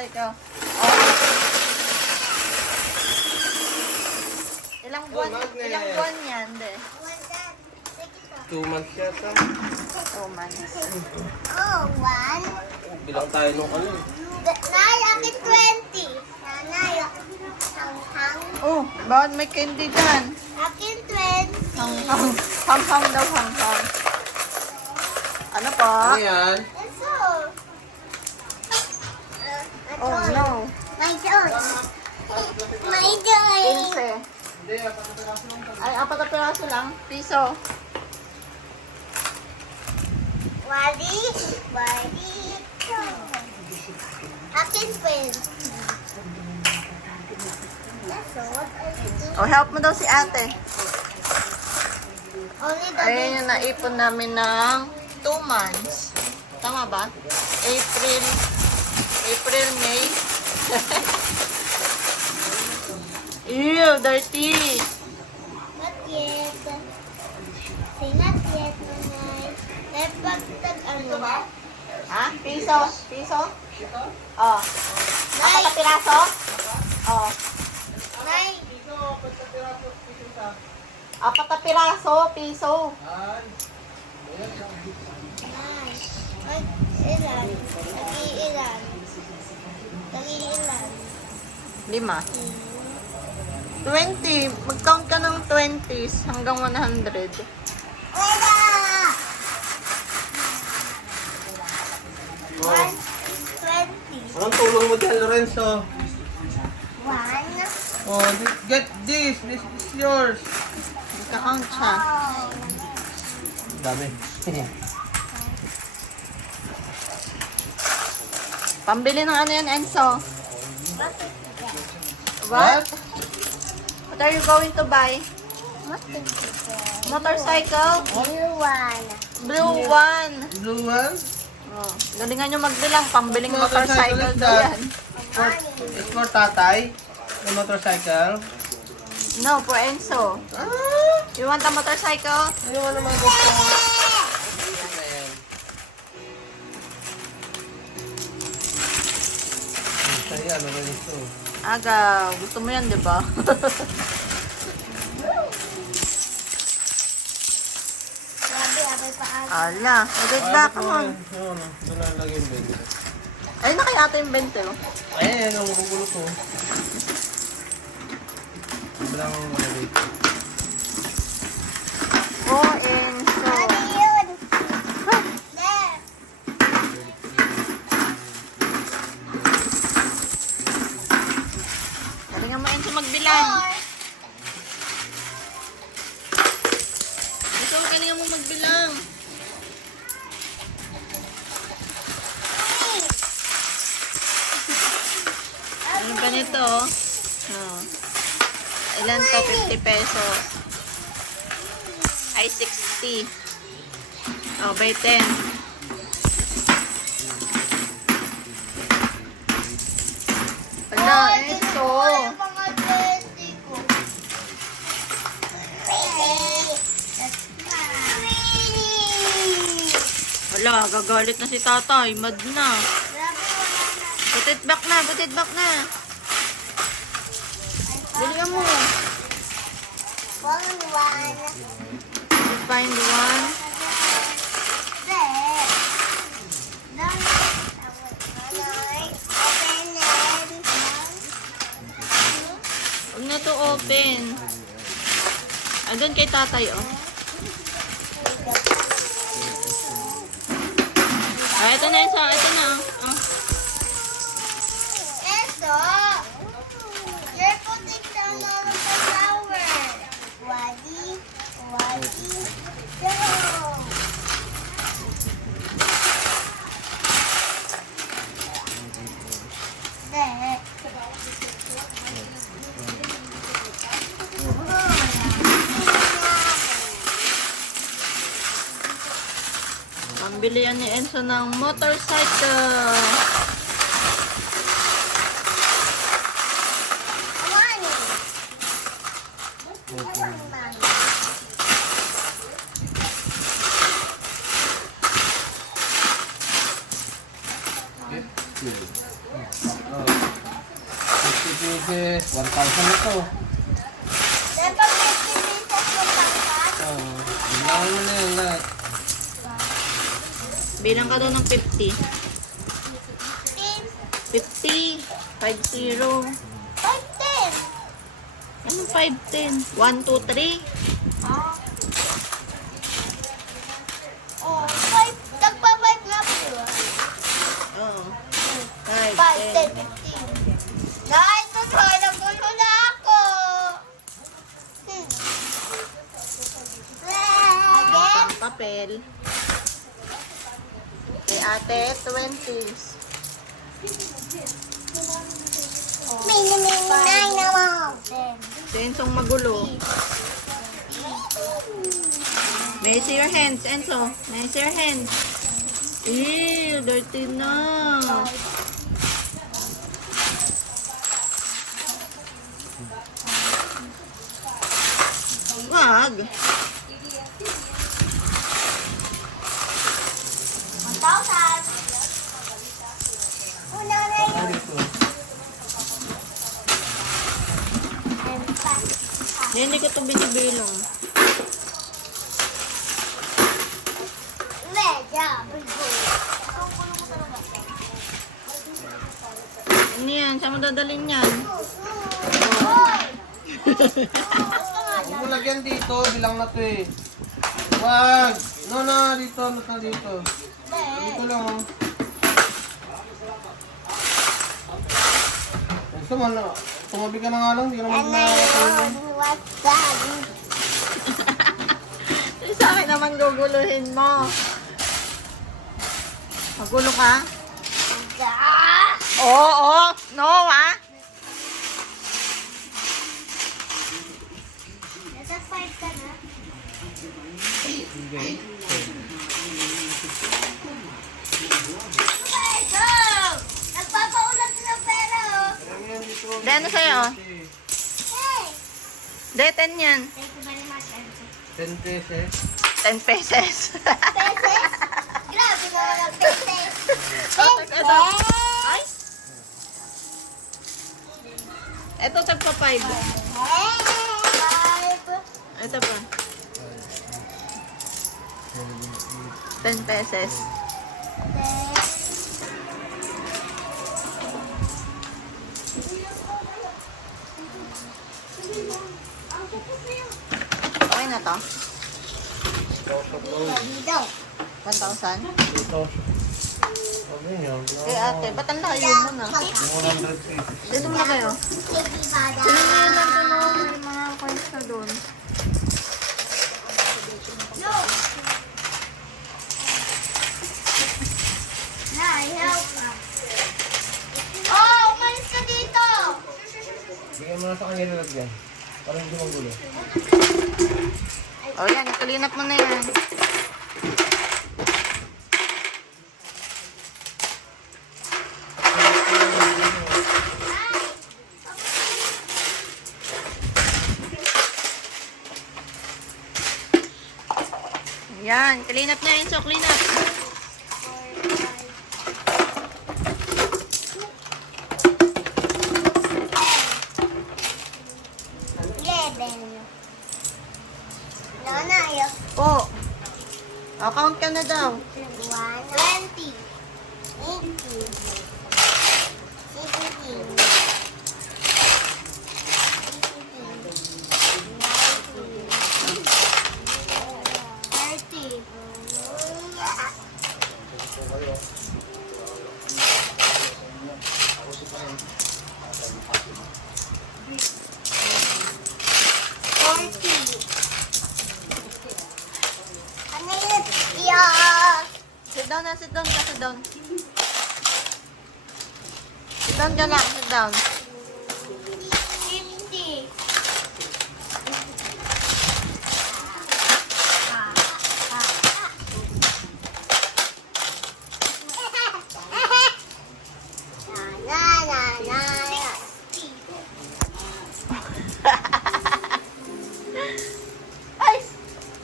motorcycle. Oh. Ilang buwan yan, de? 2 months yata. 2 months. Oh, one. Bilang tayo nung ano. Nay, akin 20. Nanay, hang-hang. Oh, bakit may candy dyan? Akin 20. Hang-hang. Hang-hang daw, hang-hang. Ano po? Ano yan? Eso. Oh, no. My joy. My joy. 15. Ay, 4 na piraso lang. Piso. Wali. Akin 20. That's all. Oh, help mo daw si ate. Only the Ayan yung naipon namin ng 2 months. Tama ba? April, May. Ew, dirty. Not yet. Say not yet, nanay. Napagtag ano? Ha? Piso? Oh. 4 na piraso? Oh. Nay. 4 na piraso, piso. Nay. Mag-ilan. Nag-iilan. 5. 20. Mag-count ka ng 20s hanggang 100. Wala! Oh. 120. Anong tulong mo dyan, Lorenzo? 1. Oh, get this. This is yours. Magka-count siya. Dami. Pambili ng ano yan, Enzo? What? What are you going to buy? Motorcycle? Blue one. Blue one. Blue one? Oh, galingan nyo magbilang. Pambiling Motorcycle motorcycle is daw that? yan. It's for tatay. The motorcycle. No, for Enzo. Ah! You want a motorcycle? Ano mo naman gusto mo? Saya, ano ba gusto? Aga, gusto mo yan, di ba? Grabe, abay pa ako. Ala, wait back, come on. Doon na lagay yung bed. Ay, nakayata yung 20, oh. Ayan, ang magugulo ko. Sobrang malagay ko. Oh, Enzo. Ano yun? There. Galingan mo, Enzo, magbilang. Enzo, galingan mo magbilang. Ano ba nito? Oh. Ilan to? 50 pesos. Ay, 60. Oh, by 10. Ala, Enzo. Yung mga 20 ko. Wala, gagalit na si tatay. Mad na. Put it back na, put it back na. Bilihan mo. Find one. Huwag na to open. Ah, doon kay tatay, oh. Ah, ito na, isa. Ito na, oh. Oh. You're putting down all of the flower. Wadi, go. There. Pambili yan ni Enzo ng motorcycle. pieces, 1,000 na to. Dapat 50 pieces na pangkat. Bilangan mo na yan lahat. Bilang ka daw ng 50. 15. 50. 50. 15. Anong 510? 1, 2, 3. Ah. Oh, 5. Tagpa-5 nga po. Oo. 5, 5, 10, 15. Guys, nagulo na ako. Again? Papel. Kay ate, 20s. Mini naman. Ensong magulo. May see your hands, Enzo. May see your hands. Ew, dirty na. Wag. 1,000. Una na yun. Ano dito? Hindi ko ito binibilong. Ano yan? Saan mo dadalhin yan? Huwag mo lagyan dito, bilang na to eh. Wag! No, no, dito, no, dito. Dito lang oh. Gusto mo na, tumabi ka na nga lang, di naman na. Sa akin naman guguluhin mo. Magulo ka? Oo, no ah. Nasa 5 ka na. Okay, go! Nagpapaulat ng pera, oh. De, ano sa'yo? Hey! De, 10 yan. Thank you very much, Enzo. 10 pesos. 10 pesos. Peses? Grabe mo ng peses. Ito. Ay! Ito, tagpa 5. Ito pa. 10 pesos. Okay na to? Dito. 1,000? Dito. Sabi niyo, Eh ate, ba't ang layo mo na? 100 pesos. Dito mo na kayo. Sino mo yun nandun may mga coins na doon? No. Nay, help ka. Oh, umalis ka dito. Bigyan mo na sa kanila lagyan. Para hindi magulo. O yan, itulinap mo na yan. Yan, clean up na yun. So, clean up. Po. O, count ka na daw. 20, 18, 17, Sit down na, sit down ka, sit down. Sit down ka lang, sit down. 50.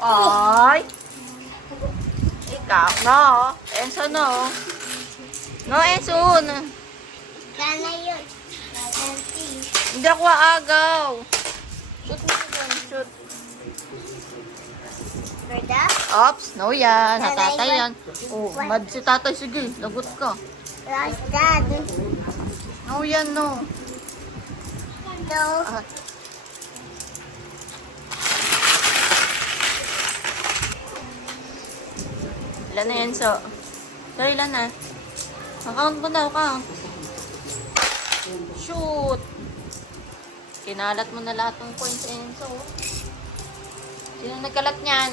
Ay! Ikaw, no? Enzo, no? No, Enzo, no? Kana yun. 20. Hindi ako aagaw. Shoot mo dyan, shoot. Brother? Ops, no yan. Natatay yan. Oh, mad si tatay. Sige, lagot ka. Where's Dad? No yan, no. No. Ah. Ilan na yan, so? Sorry, ilan na? Count mo daw, count. Shoot! Kinalat mo na lahat ng points, Enzo. Sino nagkalat niyan?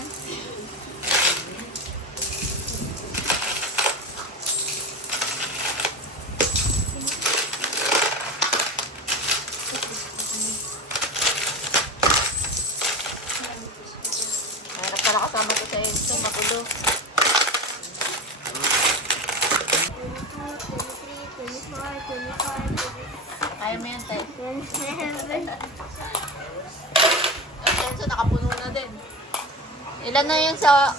Harap pala kasama ko sa Enzo, makulo. 23, 24, 25, Kaya mo yan, tay. 27. Ang Enzo, nakapuno na din. Ilan na yan sa...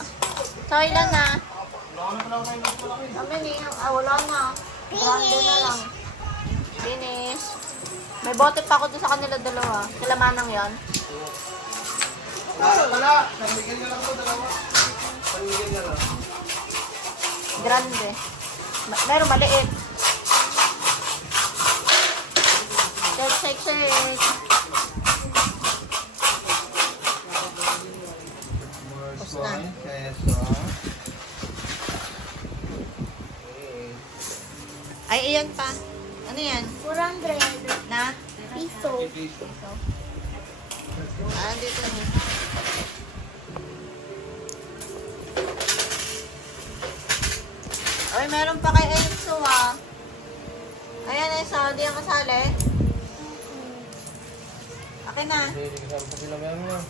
So, ilan na? Kami ni... Ah, wala na. Grande na lang. Finish. May bote pa ako doon sa kanila dalawa. Sila manang yan. Wala. Nabigyan ka lang po, dalawa. Pamigyan ka lang. Grande. Meron maliit. Shake. First na. one, peso. Ay, iyan pa. Ano yan? 400 Na? piso. Ah, dito na. Ay, meron pa kay Enzo ah. Ayan, Enzo. Hindi yan kasali. Akin na. Hindi kasama pa sila meron.